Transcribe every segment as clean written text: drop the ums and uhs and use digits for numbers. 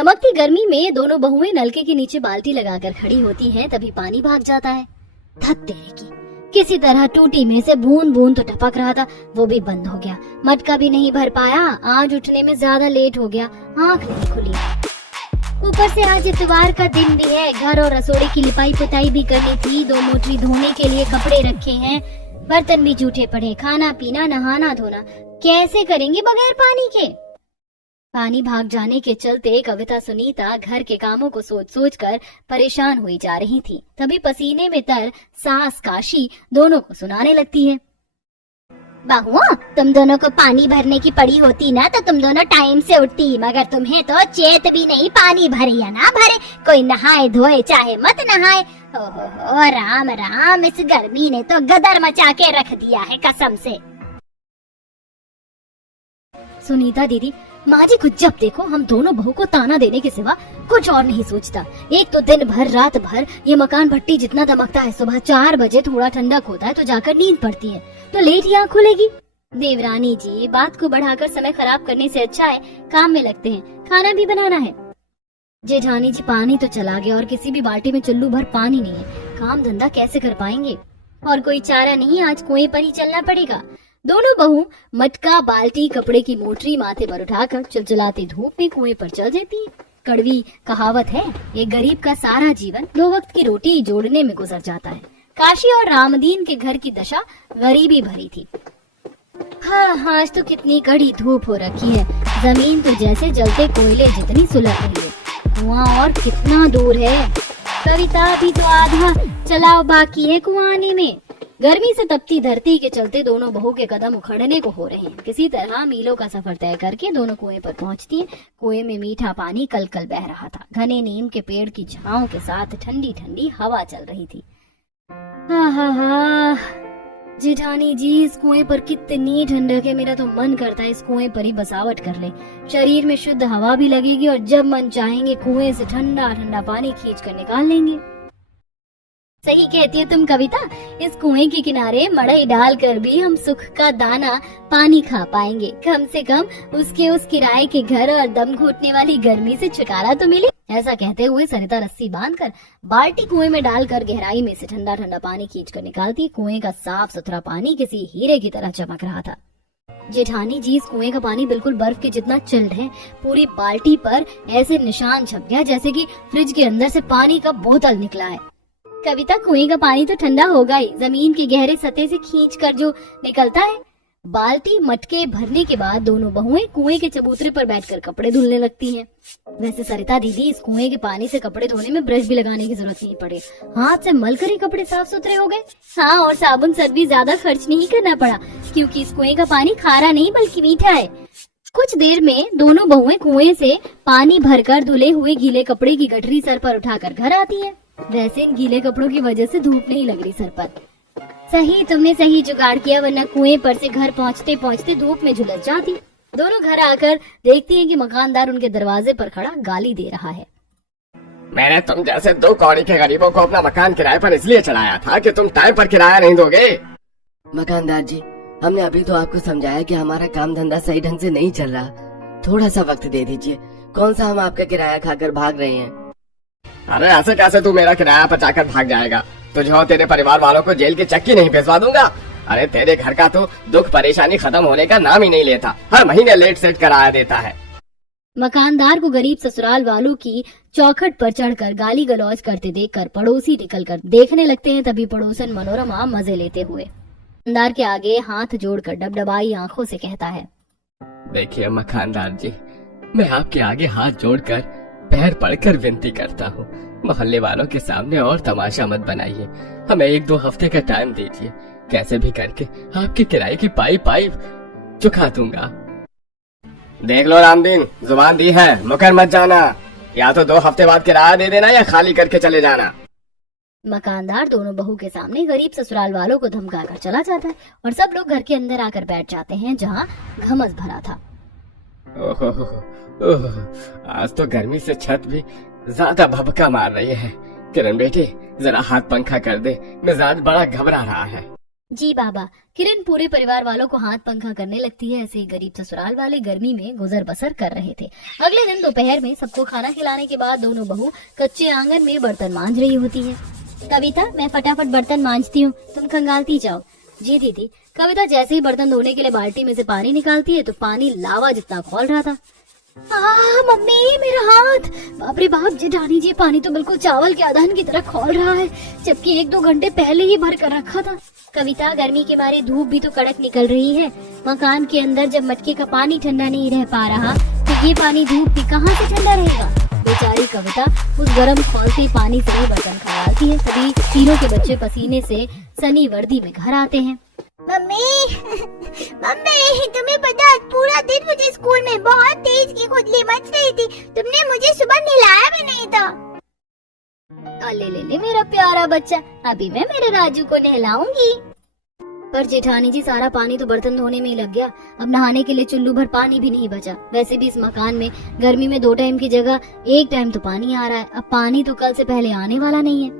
दमकती गर्मी में दोनों बहुएं नलके के नीचे बाल्टी लगाकर खड़ी होती हैं, तभी पानी भाग जाता है। धत तेरे की, किसी तरह टूटी में से बूंद बूंद तो टपक रहा था, वो भी बंद हो गया। मटका भी नहीं भर पाया, आज उठने में ज्यादा लेट हो गया, आँख नहीं खुली। ऊपर से आज इतवार का दिन भी है, घर और रसोई की लिपाई पुताई भी करनी थी, 2 मोटरी धोने के लिए कपड़े रखे हैं, बर्तन भी जूठे पड़े, खाना पीना नहाना धोना कैसे करेंगे बगैर पानी के। पानी भाग जाने के चलते कविता सुनीता घर के कामों को सोच सोच कर परेशान हुई जा रही थी। तभी पसीने में तर सास काशी दोनों को सुनाने लगती है। बहुओं, तुम दोनों को पानी भरने की पड़ी होती ना तो तुम दोनों टाइम से उठती, मगर तुम्हें तो चेत भी नहीं पानी भरे या ना भरे, कोई नहाए धोए चाहे मत नहाए। ओहो राम राम, इस गर्मी ने तो गदर मचा के रख दिया है कसम से। सुनीता दीदी, माँ जी को जब देखो हम दोनों बहू को ताना देने के सिवा कुछ और नहीं सोचता। एक तो दिन भर रात भर ये मकान भट्टी जितना दमकता है, सुबह 4 बजे थोड़ा ठंडक होता है तो जाकर नींद पड़ती है, तो लेट ही आँख खुलेगी। देवरानी जी, बात को बढ़ाकर समय खराब करने से अच्छा है काम में लगते हैं, खाना भी बनाना है। जेठानी जी, पानी तो चला गया और किसी भी बाल्टी में चुल्लू भर पानी नहीं है, काम धंधा कैसे कर पाएंगे? और कोई चारा नहीं, आज कुएं पर ही चलना पड़ेगा। दोनों बहू मटका बाल्टी कपड़े की मोटरी माथे पर उठाकर चिलचिलाती धूप में कुएं पर चल जाती है। कड़वी कहावत है, एक गरीब का सारा जीवन 2 वक्त की रोटी जोड़ने में गुजर जाता है। काशी और रामदीन के घर की दशा गरीबी भरी थी। हाँ, आज तो कितनी कड़ी धूप हो रखी है, जमीन तो जैसे जलते कोयले जितनी सुलग रही है। कुआं और कितना दूर है? कविता भी तो आधा चलाव बाकी है कुआं आने में। गर्मी से तपती धरती के चलते दोनों बहू के कदम उखड़ने को हो रहे हैं। किसी तरह मीलों का सफर तय करके दोनों कुएं पर पहुंचती हैं। कुएं में मीठा पानी कल कल बह रहा था। घने नीम के पेड़ की छांव के साथ ठंडी ठंडी हवा चल रही थी। हा, जेठानी जी, इस कुएं पर कितनी ठंडक है, मेरा तो मन करता है इस कुएं पर ही बसावट कर ले। शरीर में शुद्ध हवा भी लगेगी और जब मन चाहेंगे कुएं से ठंडा ठंडा पानी खींच कर निकाल लेंगे। सही कहती है तुम कविता, इस कुएं के किनारे मड़ई डाल कर भी हम सुख का दाना पानी खा पाएंगे। कम से कम उसके उस किराए के घर और दम घुटने वाली गर्मी से छुटकारा तो मिले। ऐसा कहते हुए सरिता रस्सी बांधकर बाल्टी कुएं में डालकर गहराई में से ठंडा ठंडा पानी खींचकर निकालती। कुएं का साफ सुथरा पानी किसी हीरे की तरह चमक रहा था। जेठानी जी, इस कुएं का पानी बिल्कुल बर्फ के जितना चिल्ड है। पूरी बाल्टी पर ऐसे निशान छप गया जैसे कि फ्रिज के अंदर से पानी का बोतल निकला है। कविता, कुएं का पानी तो ठंडा होगा ही, जमीन के गहरे सतह से खींचकर जो निकलता है। बाल्टी मटके भरने के बाद दोनों बहुएं कुएं के चबूतरे पर बैठकर कपड़े धुलने लगती हैं। वैसे सरिता दीदी, इस कुएं के पानी से कपड़े धोने में ब्रश भी लगाने की जरूरत नहीं पड़े, हाथ से मलकर ही कपड़े साफ सुथरे हो गए। हाँ, और साबुन सर्फ भी ज्यादा खर्च नहीं करना पड़ा, क्योंकि इस कुएं का पानी खारा नहीं बल्कि मीठा है। कुछ देर में दोनों बहुएं कुएं से पानी भरकर धुले हुए गीले कपड़े की गठरी सर पर उठाकर घर आती है। वैसे इन गीले कपड़ों की वजह से धूप नहीं लग रही सर पर। सही, तुमने सही जुगाड़ किया, वरना कुएं पर से घर पहुंचते पहुंचते धूप में झुलस जाती। दोनों घर आकर देखती हैं कि मकानदार उनके दरवाजे पर खड़ा गाली दे रहा है। मैंने तुम जैसे 2 कौड़ी के गरीबों को अपना मकान किराए पर इसलिए चढ़ाया था कि तुम टाइम पर किराया नहीं दोगे। मकानदार जी, हमने अभी तो आपको समझाया कि हमारा काम धंधा सही ढंग से नहीं चल रहा, थोड़ा सा वक्त दे दीजिए। कौन सा हम आपका किराया खाकर भाग रहे हैं? अरे ऐसे कैसे तू मेरा किराया बचाकर भाग जाएगा? तुझे और तेरे परिवार वालों को जेल की चक्की नहीं भिजवा दूंगा। अरे तेरे घर का तो दुख परेशानी खत्म होने का नाम ही नहीं लेता, हर महीने लेट सेट कराया देता है। मकानदार को गरीब ससुराल वालों की चौखट पर चढ़कर गाली गलौज करते देखकर पड़ोसी निकलकर देखने लगते हैं। तभी पड़ोसन मनोरमा मजे लेते हुए मकानदार के आगे हाथ जोड़कर डबडबाई आंखों से कहता है, देखिए मकानदार जी, मैं आपके आगे हाथ जोड़कर पैर पड़कर विनती करता हूँ, मोहल्ले वालों के सामने और तमाशा मत बनाइए। हमें 1-2 हफ्ते का टाइम दीजिए, कैसे भी करके आपके किराए की पाई चुका दूंगा। देख लो रामदीन, जुबान दी है, मुकर मत जाना। या तो 2 हफ्ते बाद किराया दे देना या खाली करके चले जाना। मकानदार दोनों बहू के सामने गरीब ससुराल वालों को धमकाकर चला जाता है और सब लोग घर के अंदर आकर बैठ जाते हैं जहाँ घमस भरा था। ओह, आज तो गर्मी से छत भी ज्यादा भभका मार रही है। किरण बेटी, जरा हाथ पंखा कर दे, मिजाज बड़ा घबरा रहा है। जी बाबा। किरण पूरे परिवार वालों को हाथ पंखा करने लगती है। ऐसे ही गरीब ससुराल वाले गर्मी में गुजर बसर कर रहे थे। अगले दिन दोपहर में सबको खाना खिलाने के बाद दोनों बहू कच्चे आंगन में बर्तन मांज रही होती है। कविता, मैं फटाफट बर्तन मांजती हूँ, तुम खंगालती जाओ। जी दीदी। कविता जैसे ही बर्तन धोने के लिए बाल्टी में से पानी निकालती है तो पानी लावा जितना खौल रहा था। मम्मी, मेरा हाथ! बाप रे बाप जेठानी जी, पानी तो बिल्कुल चावल के अदहन की तरह खौल रहा है, जबकि 1-2 घंटे पहले ही भर कर रखा था। कविता, गर्मी के मारे धूप भी तो कड़क निकल रही है। मकान के अंदर जब मटके का पानी ठंडा नहीं रह पा रहा तो ये पानी धूप में कहाँ से ठंडा रहेगा। बेचारी कविता उस गर्म खौलते पानी से ही बर्तन खंगालती है। तभी तीनों के बच्चे पसीने से सनी वर्दी में घर आते हैं। मम्मी मम्मी, तुम्हें पता आज पूरा दिन मुझे स्कूल में बहुत तेज की खुजली मच रही थी। तुमने मुझे सुबह नहलाया भी नहीं था। ले मेरा प्यारा बच्चा, अभी मैं मेरे राजू को नहलाऊंगी। पर जेठानी जी, सारा पानी तो बर्तन धोने में ही लग गया। अब नहाने के लिए चुल्लू भर पानी भी नहीं बचा। वैसे भी इस मकान में गर्मी में 2 टाइम की जगह 1 टाइम तो पानी आ रहा है। अब पानी तो कल से पहले आने वाला नहीं है।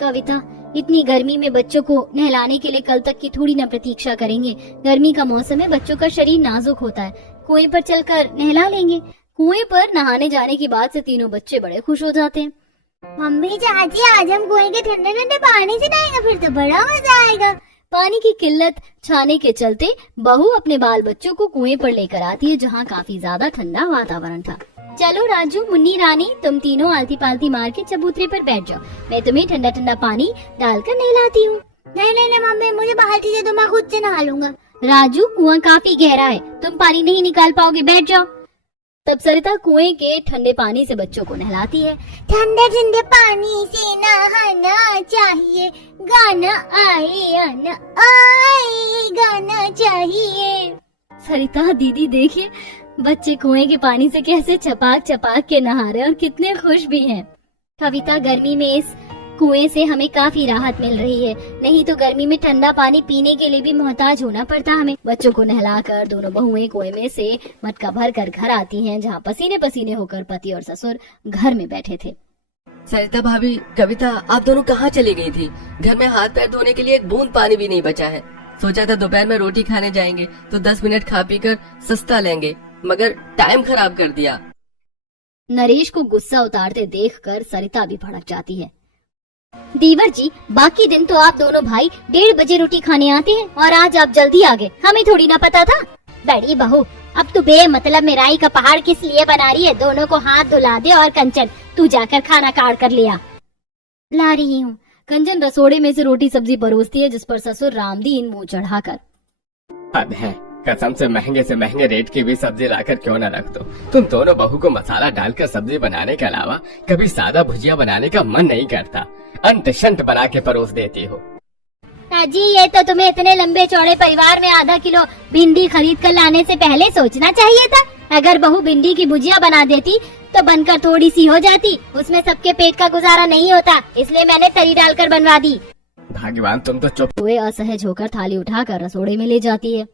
कविता, इतनी गर्मी में बच्चों को नहलाने के लिए कल तक की थोड़ी ना प्रतीक्षा करेंगे। गर्मी का मौसम है, बच्चों का शरीर नाजुक होता है। कुएं पर चलकर नहला लेंगे। कुएं पर नहाने जाने की बात से तीनों बच्चे बड़े खुश हो जाते हैं। मम्मी चाची, आज हम कुएं के ठंडे ठंडे पानी से नहाएंगे, फिर तो बड़ा मजा आएगा। पानी की किल्लत छाने के चलते बहू अपने बाल बच्चों को कुएं पर लेकर आती है, जहाँ काफी ज्यादा ठंडा वातावरण था। चलो राजू, मुन्नी, रानी, तुम तीनों आलती पालती मार के चबूतरे पर बैठ जाओ। मैं तुम्हें ठंडा ठंडा पानी डालकर नहलाती हूँ। नहीं मम्मी, मुझे बाल्टी दे दो, मैं खुद से नहा लूंगा। राजू, कुआं काफी गहरा है, तुम पानी नहीं निकाल पाओगे, बैठ जाओ। तब सरिता कुएं के ठंडे पानी से बच्चों को नहलाती है। ठंडे ठंडे पानी से नहाना चाहिए, गाना आए या न आए, गाना चाहिए। सरिता दीदी, देखिए बच्चे कुएं के पानी से कैसे चपाक चपाक के नहा रहे और कितने खुश भी हैं। कविता, गर्मी में इस कुएं से हमें काफी राहत मिल रही है, नहीं तो गर्मी में ठंडा पानी पीने के लिए भी मोहताज होना पड़ता हमें। बच्चों को नहलाकर दोनों बहुएं कुएं में से मटका भर कर घर आती हैं, जहाँ पसीने पसीने होकर पति और ससुर घर में बैठे थे। सरिता भाभी, कविता, आप दोनों कहाँ चली गई थी? घर में हाथ पैर धोने के लिए 1 बूंद पानी भी नहीं बचा है। सोचा था दोपहर में रोटी खाने जाएंगे तो 10 मिनट खा पी कर सस्ता लेंगे, मगर टाइम खराब कर दिया। नरेश को गुस्सा उतारते देखकर सरिता भी भड़क जाती है। दीवर जी, बाकी दिन तो आप दोनों भाई 1:30 बजे रोटी खाने आते हैं और आज आप जल्दी आ गए, हमें थोड़ी ना पता था। बड़ी बहू, अब तू बेमतलब मेराई का पहाड़ किस लिए बना रही है? दोनों को हाथ धुला दे और कंचन, तू जाकर खाना काट कर लिया। ला रही हूँ। कंचन रसोड़े में से रोटी सब्जी परोसती है, जिस पर ससुर रामदीन मुंह चढ़ाकर, हद है, कसम से महंगे रेट की भी सब्जी लाकर क्यों न रख दो। तुम दोनों बहू को मसाला डालकर सब्जी बनाने के अलावा कभी सादा भुजिया बनाने का मन नहीं करता। अंट शंट बना के परोस देती हो। जी, ये तो तुम्हें इतने लंबे चौड़े परिवार में आधा किलो भिंडी खरीद कर लाने से पहले सोचना चाहिए था। अगर बहू भिंडी की भुजिया बना देती तो बनकर थोड़ी सी हो जाती, उसमें सबके पेट का गुजारा नहीं होता, इसलिए मैंने तरी डालकर बनवा दी। भगवान, तुम तो चुप। हुए असहज होकर थाली उठाकर रसोड़े में ले जाती है।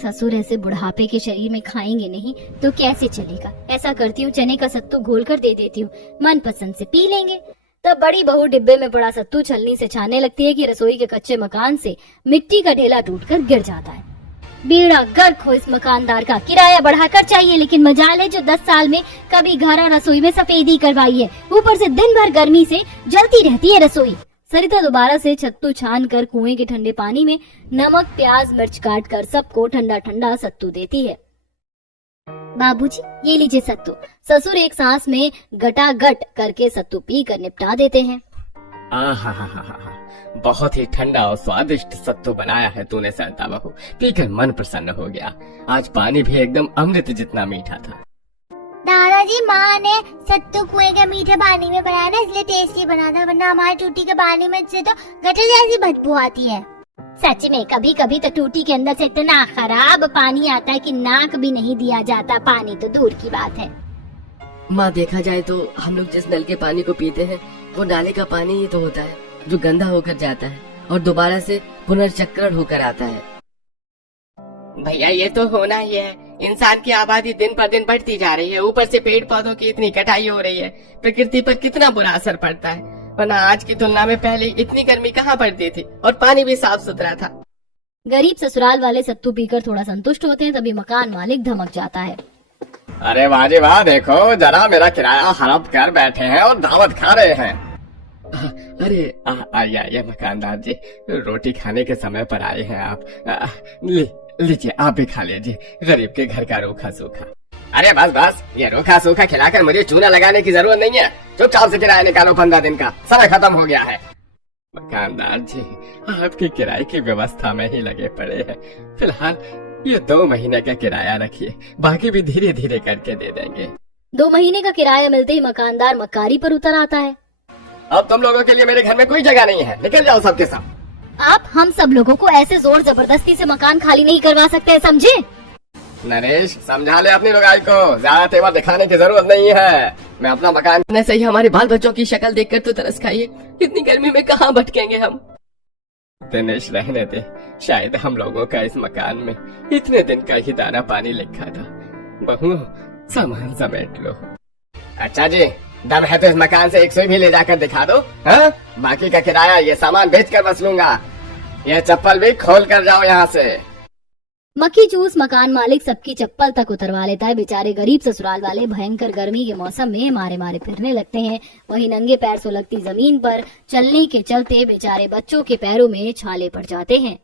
ससुर ऐसे बुढ़ापे के शरीर में खाएंगे नहीं तो कैसे चलेगा। ऐसा करती हूँ, चने का सत्तू घोल कर दे देती हूँ, मन पसंद से पी लेंगे। तब बड़ी बहू डिब्बे में पड़ा सत्तू छलनी से छानने लगती है कि रसोई के कच्चे मकान से मिट्टी का ढेला टूटकर गिर जाता है। बेड़ा गर्क हो इस मकानदार का, किराया बढ़ाकर चाहिए, लेकिन मजाल है जो 10 साल में कभी घर और रसोई में सफेदी करवाई है। ऊपर से दिन भर गर्मी से जलती रहती है रसोई। सरिता दोबारा से सत्तू छान कर कुएं के ठंडे पानी में नमक प्याज मिर्च काट कर सबको ठंडा ठंडा सत्तू देती है। बाबूजी, ये लीजिए सत्तू। ससुर एक सांस में गटागट करके सत्तू पी कर निपटा देते हैं। आहा, बहुत ही ठंडा और स्वादिष्ट सत्तू बनाया है तूने सरिता बहू, पीकर मन प्रसन्न हो गया। आज पानी भी एकदम अमृत जितना मीठा था। दादाजी, माँ ने सत्तू कुएं के मीठे पानी में बनाया ना, इसलिए टेस्टी बना था, वरना हमारे टूटी के पानी में से तो गटर जैसी बदबू आती है। सच में कभी कभी तो टूटी के अंदर से इतना खराब पानी आता है कि नाक भी नहीं दिया जाता, पानी तो दूर की बात है। माँ, देखा जाए तो हम लोग जिस नल के पानी को पीते हैं वो नाले का पानी ही तो होता है, जो गंदा होकर जाता है और दोबारा से पुनर्चक्रण होकर आता है। भैया, ये तो होना ही है। इंसान की आबादी दिन पर दिन बढ़ती जा रही है, ऊपर से पेड़ पौधों की इतनी कटाई हो रही है, प्रकृति पर कितना बुरा असर पड़ता है। वरना आज की तुलना में पहले इतनी गर्मी कहाँ पड़ती थी, और पानी भी साफ सुथरा था। गरीब ससुराल वाले सत्तू पीकर थोड़ा संतुष्ट होते हैं, तभी मकान मालिक धमक जाता है। अरे वाह जी वाह, देखो जरा मेरा किराया हड़प कर बैठे हैं और दावत खा रहे हैं। अरे आइए आइए मकानदार जी, रोटी खाने के समय पर आए हैं आप। लीजिए आप भी खा लीजिए, गरीब के घर का रूखा सूखा। अरे बस बस, ये रूखा सूखा खिलाकर मुझे चूना लगाने की जरूरत नहीं है। चुपचाप से किराया निकालो, 15 दिन का समय खत्म हो गया है। मकानदार जी, आपके किराए की व्यवस्था में ही लगे पड़े हैं। फिलहाल ये 2 महीने का किराया रखिए, बाकी भी धीरे धीरे करके दे देंगे। 2 महीने का किराया मिलते ही मकानदार मक्कारी पर उतर आता है। अब तुम लोगों के लिए मेरे घर में कोई जगह नहीं है, निकल जाओ सबके सब। आप हम सब लोगों को ऐसे जोर जबरदस्ती से मकान खाली नहीं करवा सकते, समझे? नरेश, समझा ले अपनी लोगाई को, ज्यादा तेवर दिखाने की जरूरत नहीं है। मैं अपना मकान न सही हमारे बाल बच्चों की शक्ल देखकर तो तरस खाइए, इतनी गर्मी में कहाँ भटकेंगे हम। दिनेश रहने दे, शायद हम लोगों का इस मकान में इतने दिन का ही दाना पानी लिखा था। बहू, सामान समेट लो। अच्छा जी, दम है तो इस मकान से एक सुई भी ले जाकर दिखा दो। हाँ? बाकी का किराया ये सामान बेच कर वसूलूंगा। ये चप्पल भी खोल कर जाओ यहाँ से। मक्खी चूस मकान मालिक सबकी चप्पल तक उतरवा लेता है। बेचारे गरीब ससुराल वाले भयंकर गर्मी के मौसम में मारे मारे फिरने लगते हैं। वहीं नंगे पैर सुलगती जमीन पर चलने के चलते बेचारे बच्चों के पैरों में छाले पड़ जाते हैं।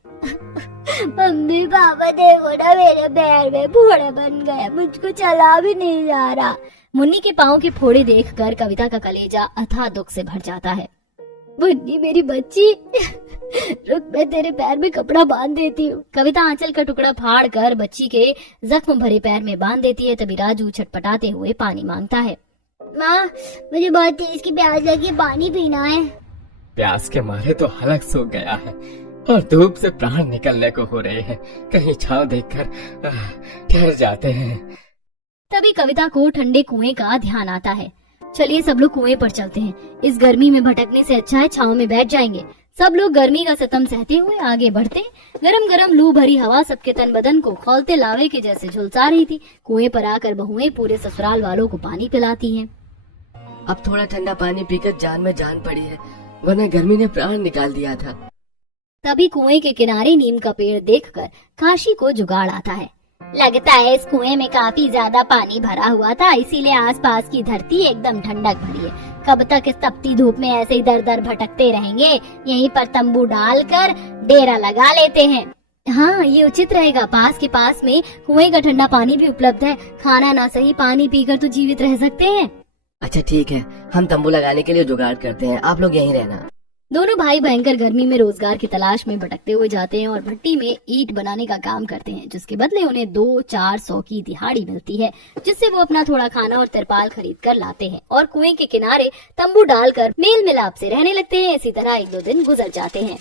मम्मी पापा देखो ना, मेरे पैर में फोड़े बन गए, मुझको चला भी नहीं जा रहा। मुन्नी के पाँव के फोड़े देखकर कविता का कलेजा अथाह दुख से भर जाता है। मुन्नी मेरी बच्ची, रुक मैं तेरे पैर में कपड़ा बांध देती हूँ। कविता आंचल का टुकड़ा फाड़ कर बच्ची के जख्म भरे पैर में बांध देती है। तभी राजू छटपटाते हुए पानी मांगता है। माँ, मुझे बहुत तेज की प्यास लगी, पानी पीना है। प्यास के मारे तो हलक सूख गया है और धूप से प्राण निकलने को हो रहे हैं। कहीं छांव देखकर ठहर जाते हैं। तभी कविता को ठंडे कुएं का ध्यान आता है। चलिए सब लोग कुएं पर चलते हैं, इस गर्मी में भटकने से अच्छा है छांव में बैठ जाएंगे। सब लोग गर्मी का सितम सहते हुए आगे बढ़ते। गरम गरम लू भरी हवा सबके तन बदन को खौलते लावे के जैसे झुलसा रही थी। कुएं पर आकर बहुएं पूरे ससुराल वालों को पानी पिलाती हैं। अब थोड़ा ठंडा पानी पीकर जान में जान पड़ी है, वरना गर्मी ने प्राण निकाल दिया था। तभी कुएं के किनारे नीम का पेड़ देखकर काशी को जुगाड़ आता है। लगता है इस कुएं में काफी ज्यादा पानी भरा हुआ था, इसीलिए आसपास की धरती एकदम ठंडक भरी है। कब तक इस तपती धूप में ऐसे ही दर दर भटकते रहेंगे? यहीं पर तंबू डालकर डेरा लगा लेते हैं। हाँ, ये उचित रहेगा। पास के पास में कुएं का ठंडा पानी भी उपलब्ध है। खाना ना सही, पानी पीकर तो जीवित रह सकते हैं। अच्छा ठीक है, हम तंबू लगाने के लिए जुगाड़ करते हैं, आप लोग यहीं रहना। दोनों भाई भयंकर गर्मी में रोजगार की तलाश में भटकते हुए जाते हैं और भट्टी में ईंट बनाने का काम करते हैं, जिसके बदले उन्हें 2-400 की दिहाड़ी मिलती है, जिससे वो अपना थोड़ा खाना और तिरपाल खरीद कर लाते हैं और कुएं के किनारे तंबू डालकर मेल मिलाप से रहने लगते हैं। इसी तरह 1-2 दिन गुजर जाते हैं।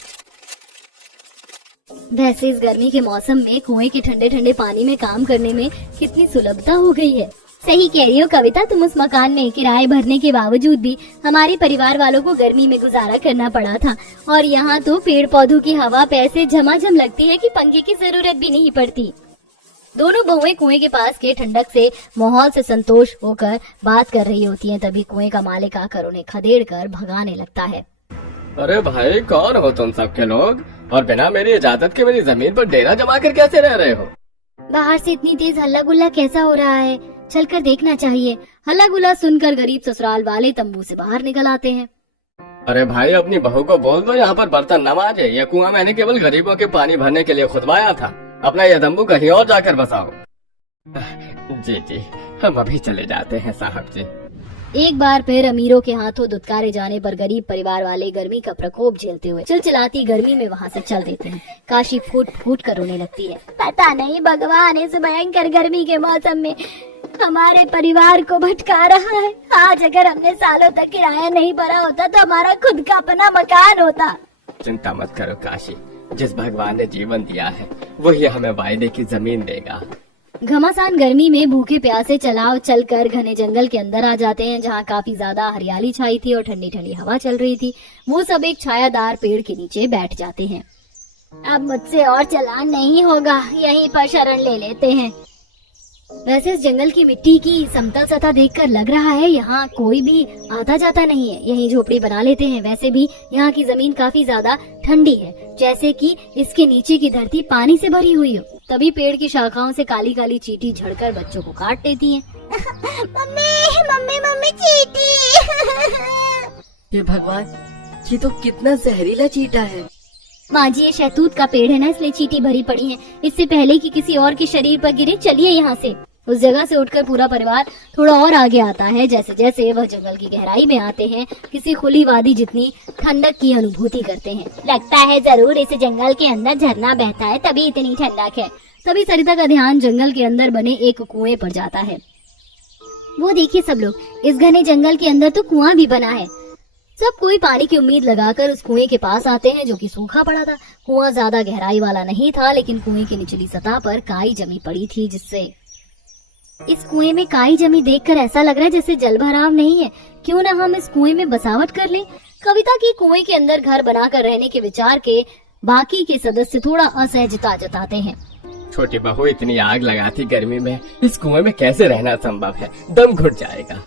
वैसे इस गर्मी के मौसम में कुएं के ठंडे ठंडे पानी में काम करने में कितनी सुलभता हो गई है। सही कह रही हो कविता, तुम उस मकान में किराए भरने के बावजूद भी हमारे परिवार वालों को गर्मी में गुजारा करना पड़ा था, और यहाँ तो पेड़ पौधों की हवा पैसे झमाझम लगती है कि पंखे की जरूरत भी नहीं पड़ती। दोनों बहुएं कुएं के पास के ठंडक से माहौल से संतोष होकर बात कर रही होती हैं। तभी कुएं का मालिक आकर उन्हें खदेड़ कर भगाने लगता है। अरे भाई, कौन हो तुम सबके लोग और बिना मेरी इजाजत के मेरी जमीन पर डेरा जमा कर कैसे रह रहे हो? बाहर से इतनी तेज हल्ला गुल्ला कैसा हो रहा है, चलकर देखना चाहिए। हल्ला गुल्ला सुनकर गरीब ससुराल वाले तंबू से बाहर निकल आते हैं। अरे भाई, अपनी बहू को बोल दो यहाँ पर बर्तन न मांजे। यह कुआं मैंने केवल गरीबों के पानी भरने के लिए खुदवाया था। अपना यह तंबू कहीं और जाकर बसाओ। जी जी, हम अभी चले जाते हैं साहब जी। एक बार फिर अमीरों के हाथों दुत्कारे जाने पर गरीब परिवार वाले गर्मी का प्रकोप झेलते हुए चिलचिलाती गर्मी में वहाँ से चल देते हैं। काशी फूट फूट कर रोने लगती है। पता नहीं भगवान इस भयंकर गर्मी के मौसम में हमारे परिवार को भटका रहा है। आज अगर हमने सालों तक किराया नहीं भरा होता तो हमारा खुद का अपना मकान होता। चिंता मत करो काशी, जिस भगवान ने जीवन दिया है वही हमें वायदे की जमीन देगा। घमासान गर्मी में भूखे प्यासे चलाव चलकर घने जंगल के अंदर आ जाते हैं, जहाँ काफी ज्यादा हरियाली छाई थी और ठंडी ठंडी हवा चल रही थी। वो सब एक छायादार पेड़ के नीचे बैठ जाते हैं। अब मुझसे और चलान नहीं होगा, यहीं पर शरण ले लेते हैं। वैसे इस जंगल की मिट्टी की समतल सतह देखकर लग रहा है यहाँ कोई भी आता जाता नहीं है, यहीं झोपड़ी बना लेते हैं। वैसे भी यहाँ की जमीन काफी ज्यादा ठंडी है, जैसे कि इसके नीचे की धरती पानी से भरी हुई हो। तभी पेड़ की शाखाओं से काली काली चींटी झड़कर बच्चों को काट देती हैं। मम्मी मम्मी मम्मी चींटी। हे भगवान, ये तो कितना जहरीला चींटा है। माँ जी, ये शहतूत का पेड़ है ना, इसलिए चींटी भरी पड़ी है। इससे पहले कि किसी और के शरीर पर गिरे, चलिए यहाँ से। उस जगह से उठकर पूरा परिवार थोड़ा और आगे आता है। जैसे जैसे वह जंगल की गहराई में आते हैं, किसी खुली वादी जितनी ठंडक की अनुभूति करते हैं। लगता है जरूर इस जंगल के अंदर झरना बहता है, तभी इतनी ठंडक है। तभी सरिता का ध्यान जंगल के अंदर बने एक कुएं पर जाता है। वो देखिए सब लोग, इस घने जंगल के अंदर तो कुआं भी बना है। सब कोई पानी की उम्मीद लगाकर उस कुएं के पास आते हैं, जो कि सूखा पड़ा था। कुआं ज्यादा गहराई वाला नहीं था, लेकिन कुएं की निचली सतह पर काई जमी पड़ी थी, जिससे इस कुएं में काई जमी देखकर ऐसा लग रहा है जैसे जल भराव नहीं है। क्यों ना हम इस कुएं में बसावट कर लें। कविता की कुएं के अंदर घर बनाकर रहने के विचार के बाकी के सदस्य थोड़ा असहजता जताते हैं। छोटी बहू, इतनी आग लगाती गर्मी में इस कुएं में कैसे रहना संभव है? दम घुट जाएगा।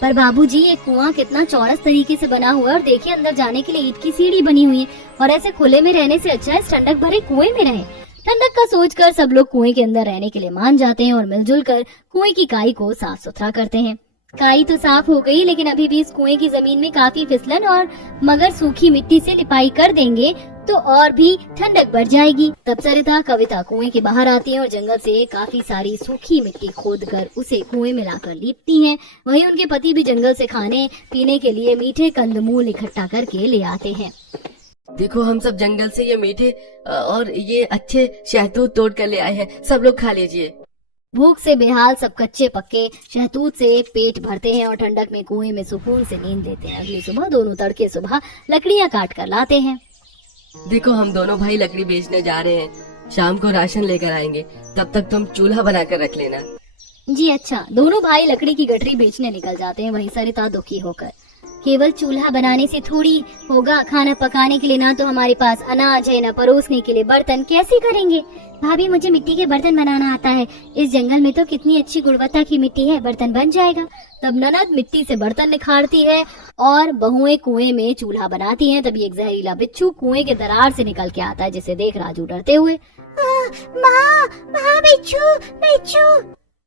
पर बाबूजी, ये कुआं कितना चौरस तरीके से बना हुआ है, और देखिए अंदर जाने के लिए ईंट की सीढ़ी बनी हुई है। और ऐसे खुले में रहने से अच्छा है इस ठंडक भरे कुएं में रहे। ठंडक का सोचकर सब लोग कुएं के अंदर रहने के लिए मान जाते हैं और मिलजुल कर कुएं की काई को साफ सुथरा करते हैं। काई तो साफ हो गई, लेकिन अभी भी इस कुएं की जमीन में काफी फिसलन और मगर सूखी मिट्टी से लिपाई कर देंगे तो और भी ठंडक बढ़ जाएगी। तब सरिता कविता कुएं के बाहर आती है और जंगल से काफी सारी सूखी मिट्टी खोदकर उसे कुएं में लाकर लीपती हैं। वहीं उनके पति भी जंगल से खाने पीने के लिए मीठे कंदमूल इकट्ठा करके ले आते हैं। देखो, हम सब जंगल से ये मीठे और ये अच्छे शहतूत तोड़ कर ले आए हैं, सब लोग खा लीजिए। भूख से बेहाल सब कच्चे पक्के शहतूत से पेट भरते हैं और ठंडक में कुएं में सुकून से नींद लेते हैं। अगली सुबह दोनों तड़के सुबह लकड़ियां काट कर लाते हैं। देखो, हम दोनों भाई लकड़ी बेचने जा रहे हैं, शाम को राशन लेकर आएंगे, तब तक तुम चूल्हा बनाकर रख लेना। जी अच्छा। दोनों भाई लकड़ी की गठरी बेचने निकल जाते हैं। वहीं सरिता दुखी होकर, केवल चूल्हा बनाने से थोड़ी होगा, खाना पकाने के लिए ना तो हमारे पास अनाज है, ना परोसने के लिए बर्तन, कैसे करेंगे? भाभी, मुझे मिट्टी के बर्तन बनाना आता है। इस जंगल में तो कितनी अच्छी गुणवत्ता की मिट्टी है, बर्तन बन जाएगा। तब ननद मिट्टी से बर्तन निखारती है और बहुएं कुएं में चूल्हा बनाती हैं। तभी एक जहरीला बिच्छू कुएं के दरार से निकल के आता है, जिसे देख राजू डरते हुए, माँ बिच्छू बिच्छू।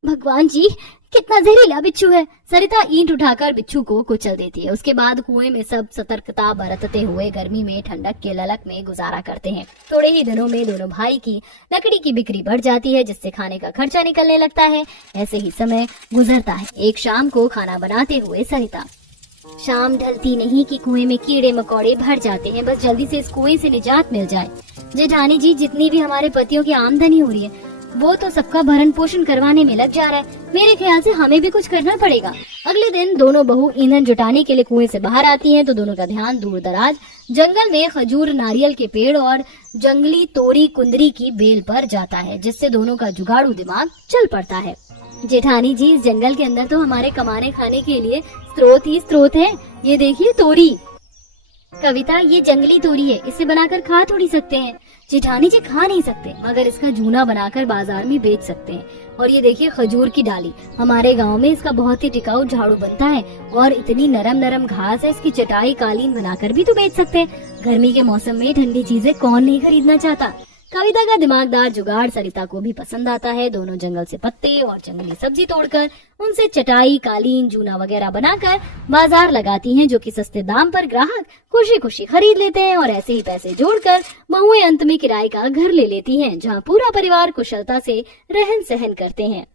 भगवान जी, कितना जहरीला बिच्छू है। सरिता ईंट उठाकर बिच्छू को कुचल देती है। उसके बाद कुएं में सब सतर्कता बरतते हुए गर्मी में ठंडक के ललक में गुजारा करते हैं। थोड़े ही दिनों में दोनों भाई की लकड़ी की बिक्री बढ़ जाती है, जिससे खाने का खर्चा निकलने लगता है। ऐसे ही समय गुजरता है। एक शाम को खाना बनाते हुए सरिता, शाम ढलती नहीं कि कुएं में कीड़े मकोड़े भर जाते हैं, बस जल्दी से इस कुएं से निजात मिल जाए। जेठानी जी, जितनी भी हमारे पतियों की आमदनी हो रही है वो तो सबका भरण पोषण करवाने में लग जा रहा है। मेरे ख्याल से हमें भी कुछ करना पड़ेगा। अगले दिन दोनों बहू ईंधन जुटाने के लिए कुएं से बाहर आती हैं, तो दोनों का ध्यान दूर दराज जंगल में खजूर, नारियल के पेड़ और जंगली तोरी कुंदरी की बेल पर जाता है, जिससे दोनों का जुगाड़ू दिमाग चल पड़ता है। जेठानी जी, इस जंगल के अंदर तो हमारे कमाने खाने के लिए स्रोत ही स्रोत है। ये देखिए तोरी। कविता, ये जंगली तोरी है, इसे बनाकर खा थोड़ी सकते हैं। जेठानी जी, खा नहीं सकते, मगर इसका जूना बनाकर बाजार में बेच सकते हैं। और ये देखिए खजूर की डाली, हमारे गांव में इसका बहुत ही टिकाऊ झाड़ू बनता है और इतनी नरम नरम घास है, इसकी चटाई कालीन बनाकर भी तो बेच सकते हैं। गर्मी के मौसम में ठंडी चीजें कौन नहीं खरीदना चाहता। कविता का दिमागदार जुगाड़ सरिता को भी पसंद आता है। दोनों जंगल से पत्ते और जंगली सब्जी तोड़कर उनसे चटाई, कालीन, जूना वगैरह बनाकर बाजार लगाती हैं, जो कि सस्ते दाम पर ग्राहक खुशी खुशी खरीद लेते हैं। और ऐसे ही पैसे जोड़कर बहुएं अंत में किराए का घर ले लेती हैं, जहां पूरा परिवार कुशलता से रहन सहन करते हैं।